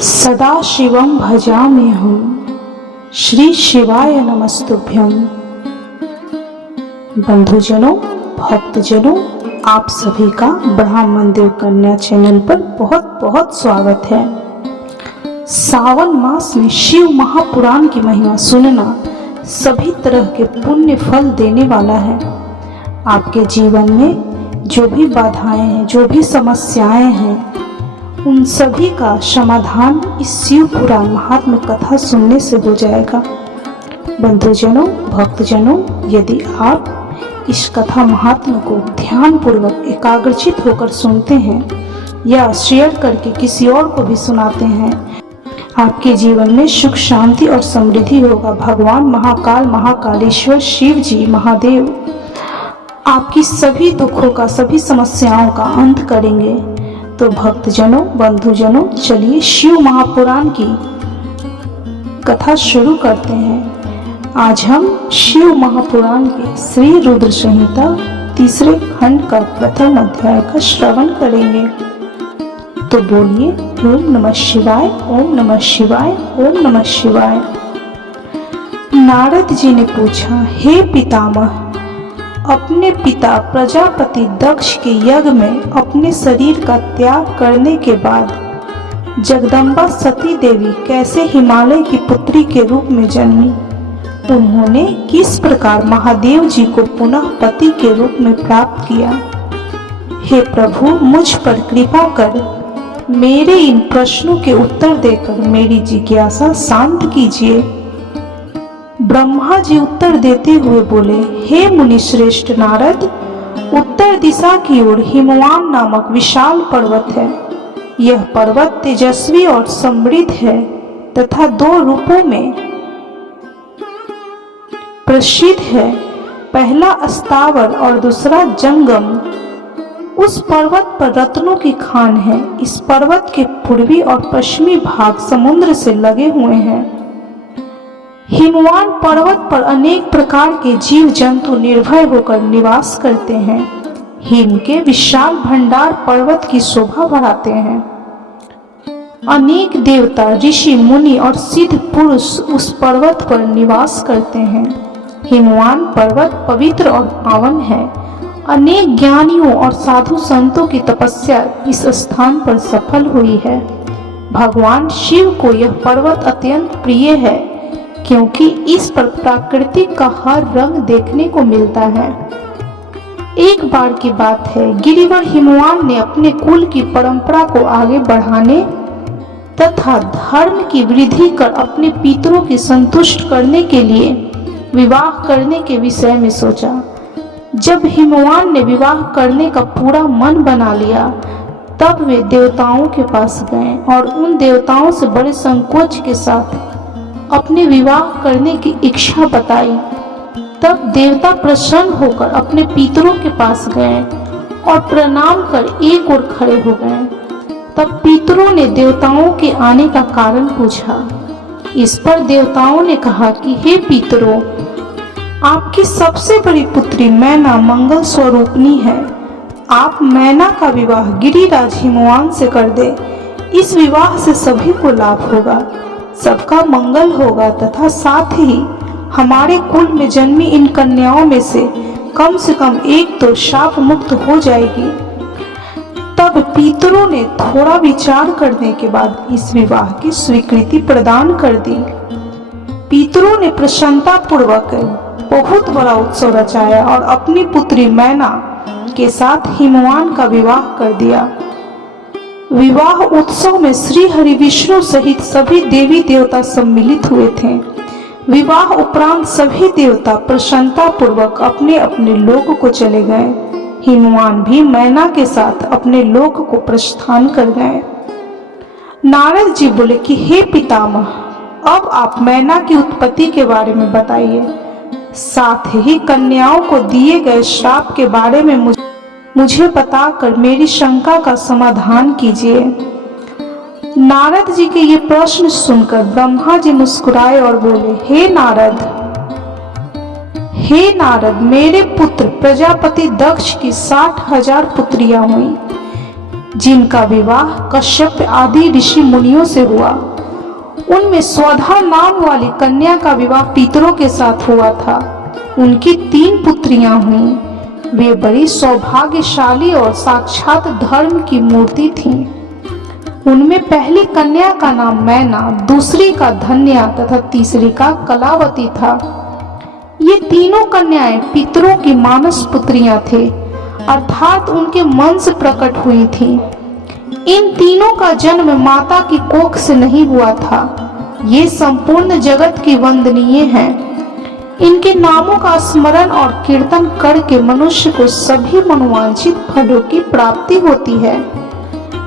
सदा शिवम भजाम्यहं श्री शिवाय नमस्तुभ्यं। बंधुजनों, भक्तजनों, आप सभी का ब्रह्म देव कन्या चैनल पर बहुत बहुत स्वागत है। सावन मास में शिव महापुराण की महिमा सुनना सभी तरह के पुण्य फल देने वाला है। आपके जीवन में जो भी बाधाएं हैं, जो भी समस्याएं हैं, उन सभी का समाधान इस शिव पुराण महात्म्य कथा सुनने से हो जाएगा। बंधुजनों, भक्तजनों, यदि आप इस कथा महात्म्य को ध्यान पूर्वक एकाग्रचित होकर सुनते हैं या शेयर करके किसी और को भी सुनाते हैं, आपके जीवन में सुख, शांति और समृद्धि होगा। भगवान महाकाल, महाकालेश्वर शिव जी, महादेव आपकी सभी दुखों का, सभी समस्याओं का अंत करेंगे। तो भक्तजनों, बंधुजनों, चलिए शिव महापुराण की कथा शुरू करते हैं। आज हम शिव महापुराण के श्री रुद्र संहिता तीसरे खंड का प्रथम अध्याय का श्रवण करेंगे। तो बोलिए ओम नमः शिवाय, ओम नमः शिवाय, ओम नमः शिवाय। नारद जी ने पूछा, हे पितामह, अपने पिता प्रजापति दक्ष के यज्ञ में अपने शरीर का त्याग करने के बाद जगदम्बा सती देवी कैसे हिमालय की पुत्री के रूप में जन्मी? उन्होंने किस प्रकार महादेव जी को पुनः पति के रूप में प्राप्त किया? हे प्रभु, मुझ पर कृपा कर मेरे इन प्रश्नों के उत्तर देकर मेरी जिज्ञासा शांत कीजिए। ब्रह्मा जी उत्तर देते हुए बोले, हे मुनि श्रेष्ठ नारद, उत्तर दिशा की ओर हिमवान नामक विशाल पर्वत है। यह पर्वत तेजस्वी और समृद्ध है तथा दो रूपों में प्रसिद्ध है। पहला अस्तावर और दूसरा जंगम। उस पर्वत पर रत्नों की खान है। इस पर्वत के पूर्वी और पश्चिमी भाग समुद्र से लगे हुए हैं। हिमवान पर्वत पर अनेक प्रकार के जीव जंतु निर्भय होकर निवास करते हैं। हिम के विशाल भंडार पर्वत की शोभा बढ़ाते हैं। अनेक देवता, ऋषि, मुनि और सिद्ध पुरुष उस पर्वत पर निवास करते हैं। हिमवान पर्वत पवित्र और पावन है। अनेक ज्ञानियों और साधु संतों की तपस्या इस स्थान पर सफल हुई है। भगवान शिव को यह पर्वत अत्यंत प्रिय है, क्योंकि इस पर प्राकृतिक का हर रंग देखने को मिलता है। एक बार की बात है, गिरिवर हिमवान ने अपने कुल की परंपरा को आगे बढ़ाने तथा धर्म की वृद्धि कर अपने पितरों की संतुष्ट करने के लिए विवाह करने के विषय में सोचा। जब हिमवान ने विवाह करने का पूरा मन बना लिया, तब वे देवताओं के पास गए और उन देवताओं से बड़े संकोच के साथ अपने विवाह करने की इच्छा बताई। तब देवता प्रसन्न होकर अपने पितरों के पास गए और प्रणाम कर एक ओर खड़े हो गए। तब पितरों ने देवताओं के आने का कारण पूछा। इस पर देवताओं ने कहा कि हे पितरों, आपकी सबसे बड़ी पुत्री मैना मंगल स्वरूपनी है। आप मैना का विवाह गिरिराज हिमवान से कर दे। इस विवाह से सभी को लाभ होगा, सबका मंगल होगा तथा साथ ही हमारे कुल में जन्मी इन कन्याओं में से कम एक तो शाप मुक्त हो जाएगी। तब पितरों ने थोड़ा विचार करने के बाद इस विवाह की स्वीकृति प्रदान कर दी। पितरों ने प्रसन्नता पूर्वक बहुत बड़ा उत्सव रचाया और अपनी पुत्री मैना के साथ हिमवान का विवाह कर दिया। विवाह उत्सव में श्री हरि विष्णु सहित सभी देवी देवता सम्मिलित हुए थे। विवाह उपरांत सभी देवता प्रसन्नता पूर्वक अपने अपने लोक को चले गए। हिमवान भी मैना के साथ अपने लोक को प्रस्थान कर गए। नारद जी बोले कि हे पितामह, अब आप मैना की उत्पत्ति के बारे में बताइए। साथ ही कन्याओं को दिए गए श्राप के बारे में मुझे बताकर मेरी शंका का समाधान कीजिए। नारद जी के ये प्रश्न सुनकर ब्रह्मा जी मुस्कुराए और बोले, हे नारद, मेरे पुत्र प्रजापति दक्ष की 60,000 पुत्रियां हुई। जिनका विवाह कश्यप आदि ऋषि मुनियों से हुआ। उनमें स्वधा नाम वाली कन्या का विवाह पितरों के साथ हुआ था। उनकी 3 पुत्रियां हुईं। वे बड़ी सौभाग्यशाली और साक्षात धर्म की मूर्ति थीं। उनमें पहली कन्या का नाम मैना, दूसरी का धन्या तथा तीसरी का कलावती था। ये तीनों कन्याएं पितरों की मानस पुत्रियां थे, अर्थात उनके मन से प्रकट हुई थीं। इन तीनों का जन्म माता की कोख से नहीं हुआ था। ये संपूर्ण जगत की वंदनीय हैं। इनके नामों का स्मरण और कीर्तन करके मनुष्य को सभी मनोवांछित फलों की प्राप्ति होती है।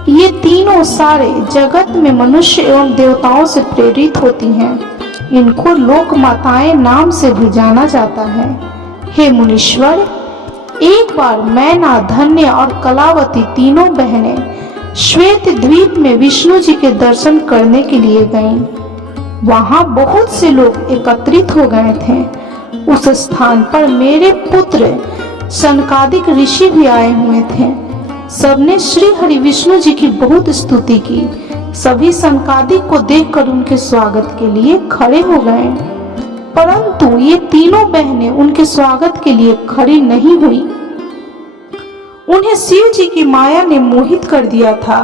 ये तीनों सारे जगत में मनुष्य एवं देवताओं से प्रेरित होती हैं। इनको लोक माताएं नाम से भी जाना जाता है। हे मुनीश्वर, एक बार मैना, धन्य और कलावती तीनों बहनें श्वेत द्वीप में विष्णु जी के दर्शन करने के लिए गईं। वहां बहुत से लोग एकत्रित हो गए थे। उस स्थान पर मेरे पुत्र सनकादिक ऋषि भी आए हुए थे। सबने श्री हरि विष्णु जी की बहुत स्तुति की। सभी सनकादिक को देखकर उनके स्वागत के लिए खड़े हो गए, परंतु ये तीनों बहनें उनके स्वागत के लिए खड़ी नहीं हुई। उन्हें शिव जी की माया ने मोहित कर दिया था।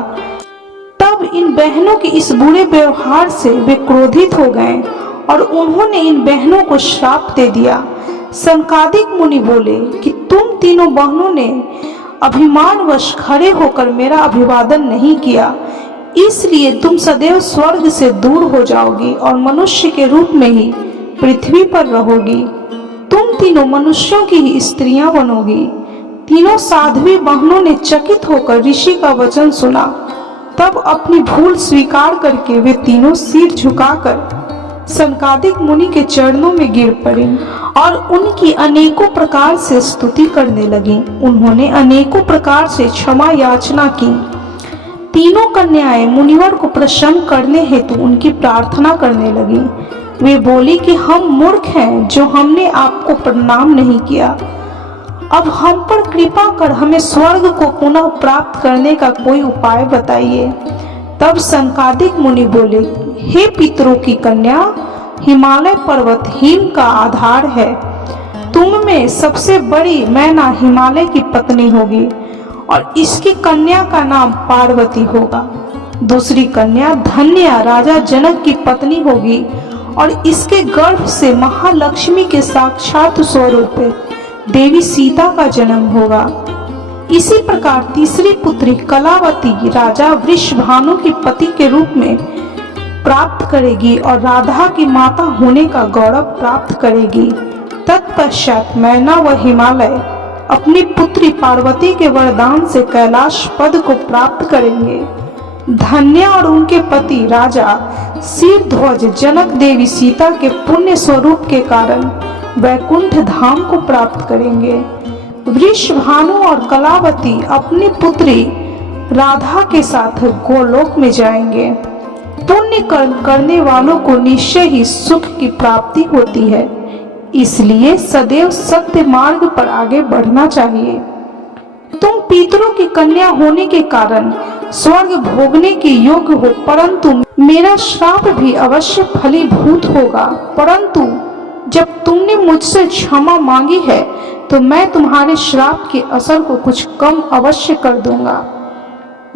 तब इन बहनों के इस बुरे व्यवहार से वे क्रोधित हो गए और उन्होंने इन बहनों को श्राप दे दिया। सनकादिक मुनि बोले कि तुम तीनों बहनों ने अभिमानवश खड़े होकर मेरा अभिवादन नहीं किया, इसलिए तुम सदैव स्वर्ग से दूर हो जाओगी और मनुष्य के रूप में ही पृथ्वी पर रहोगी। तुम तीनों मनुष्यों की ही स्त्रियां बनोगी। तीनों साध्वी बहनों ने चकित होकर ऋषि का वचन सुना। तब अपनी भूल स्वीकार करके वे तीनों सिर झुकाकर सनकादिक मुनि के चरणों में गिर पड़ी और उनकी अनेकों प्रकार से स्तुति करने लगी। उन्होंने अनेकों प्रकार से क्षमा याचना की। तीनों कन्याएं मुनिवर को प्रसन्न करने हेतु उनकी प्रार्थना करने लगी। वे बोली कि हम मूर्ख हैं जो हमने आपको प्रणाम नहीं किया। अब हम पर कृपा कर हमें स्वर्ग को पुनः प्राप्त करने का कोई उपाय बताइए। तब सनकादिक मुनि बोले, हे पितरों की कन्या, हिमालय पर्वत हिम का आधार है। तुम में सबसे बड़ी मैना हिमालय की पत्नी होगी और इसकी कन्या का नाम पार्वती होगा। दूसरी कन्या धन्या राजा जनक की पत्नी होगी और इसके गर्भ से महालक्ष्मी के साक्षात स्वरूप देवी सीता का जन्म होगा। इसी प्रकार तीसरी पुत्री कलावती राजा वृषभानु की पति के रूप में प्राप्त करेगी और राधा की माता होने का गौरव प्राप्त करेगी। तत्पश्चात मैना व हिमालय अपनी पुत्री पार्वती के वरदान से कैलाश पद को प्राप्त करेंगे। धन्य और उनके पति राजा शिवध्वज जनक देवी सीता के पुण्य स्वरूप के कारण वैकुंठ धाम को प्राप्त करेंगे। वृषभानु और कलावती अपनी पुत्री राधा के साथ गोलोक में जाएंगे। पुण्य कर्म करने वालों को निश्चय ही सुख की प्राप्ति होती है, इसलिए सदैव सत्य मार्ग पर आगे बढ़ना चाहिए। तुम पितरों की कन्या होने के कारण स्वर्ग भोगने के योग्य हो, परंतु मेरा श्राप भी अवश्य फलीभूत होगा। परंतु जब तुमने मुझसे क्षमा मांगी है तो मैं तुम्हारे श्राप के असर को कुछ कम अवश्य कर दूंगा।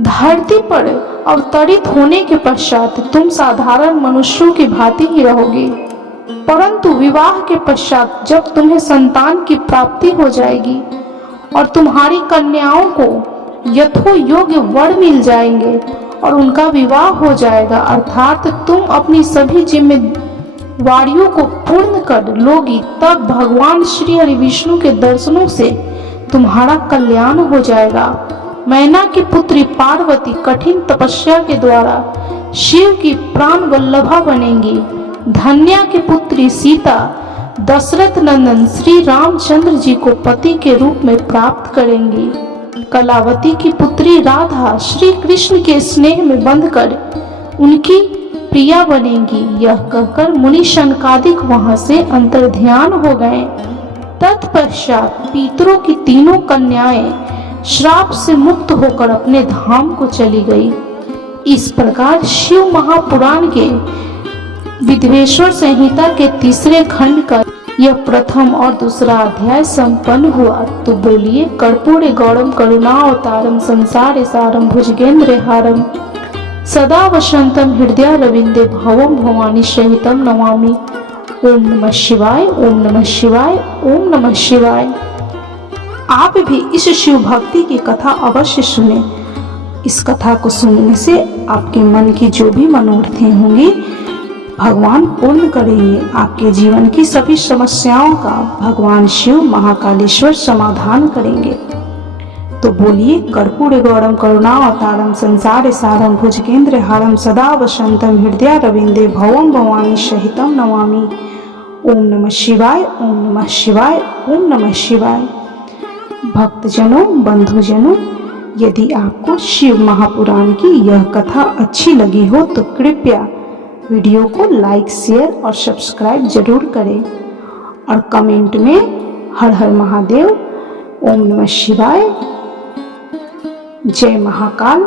धरती पर अवतरित होने के पश्चात तुम साधारण मनुष्यों की भांति ही रहोगी, परंतु विवाह के पश्चात जब तुम्हें संतान की प्राप्ति हो जाएगी और तुम्हारी कन्याओं को यथो योग्य वर मिल जाएंगे और उनका विवाह हो जाएगा, अर्थात तुम अपनी सभी जिम्मेवारियों को पूर्ण कर लोगी, तब भगवान श्री हरि विष्णु के दर्शनों से तुम्हारा कल्याण हो जाएगा। मैना की पुत्री पार्वती कठिन तपस्या के द्वारा शिव की प्राण वल्लभा बनेंगी। धन्या की पुत्री सीता दशरथ नंदन श्री रामचंद्र जी को पति के रूप में प्राप्त करेंगी। कलावती की पुत्री राधा श्री कृष्ण के स्नेह में बंधकर उनकी प्रिया बनेगी। यह कहकर मुनि शनकादिक वहां से अंतर्ध्यान हो गए। तत्पश्चात पितरों की तीनों कन्याएं श्राप से मुक्त होकर अपने धाम को चली गई। इस प्रकार शिव महापुराण के विद्वेश्वर संहिता के तीसरे खंड का यह प्रथम और दूसरा अध्याय संपन्न हुआ। तो बोलिए कर्पूर गौरम करुणावतारम संसार सारम भुजगेंद्र हारम सदा वसंतम हृदय रविंदे भवम भवानी सहितम नमामि। ओम नमः शिवाय, ओम नमः शिवाय, ओम नमः शिवाय। आप भी इस शिव भक्ति की कथा अवश्य सुने। इस कथा को सुनने से आपके मन की जो भी मनोरथें होंगी भगवान पूर्ण करेंगे। आपके जीवन की सभी समस्याओं का भगवान शिव महाकालेश्वर समाधान करेंगे। तो बोलिए कर्पूर गौरम करुणावतारम संसार सारम भुजगेंद्र हारम सदा वसंतम हृदय रविंदे भवम भवानी सहितम नमामि। ओम नमः शिवाय, ओम नमः शिवाय, ओम नमः शिवाय। भक्तजनों, बंधुजनों, यदि आपको शिव महापुराण की यह कथा अच्छी लगी हो तो कृपया वीडियो को लाइक, शेयर और सब्सक्राइब जरूर करें और कमेंट में हर हर महादेव, ओम नमः शिवाय, जय महाकाल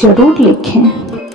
जरूर लिखें।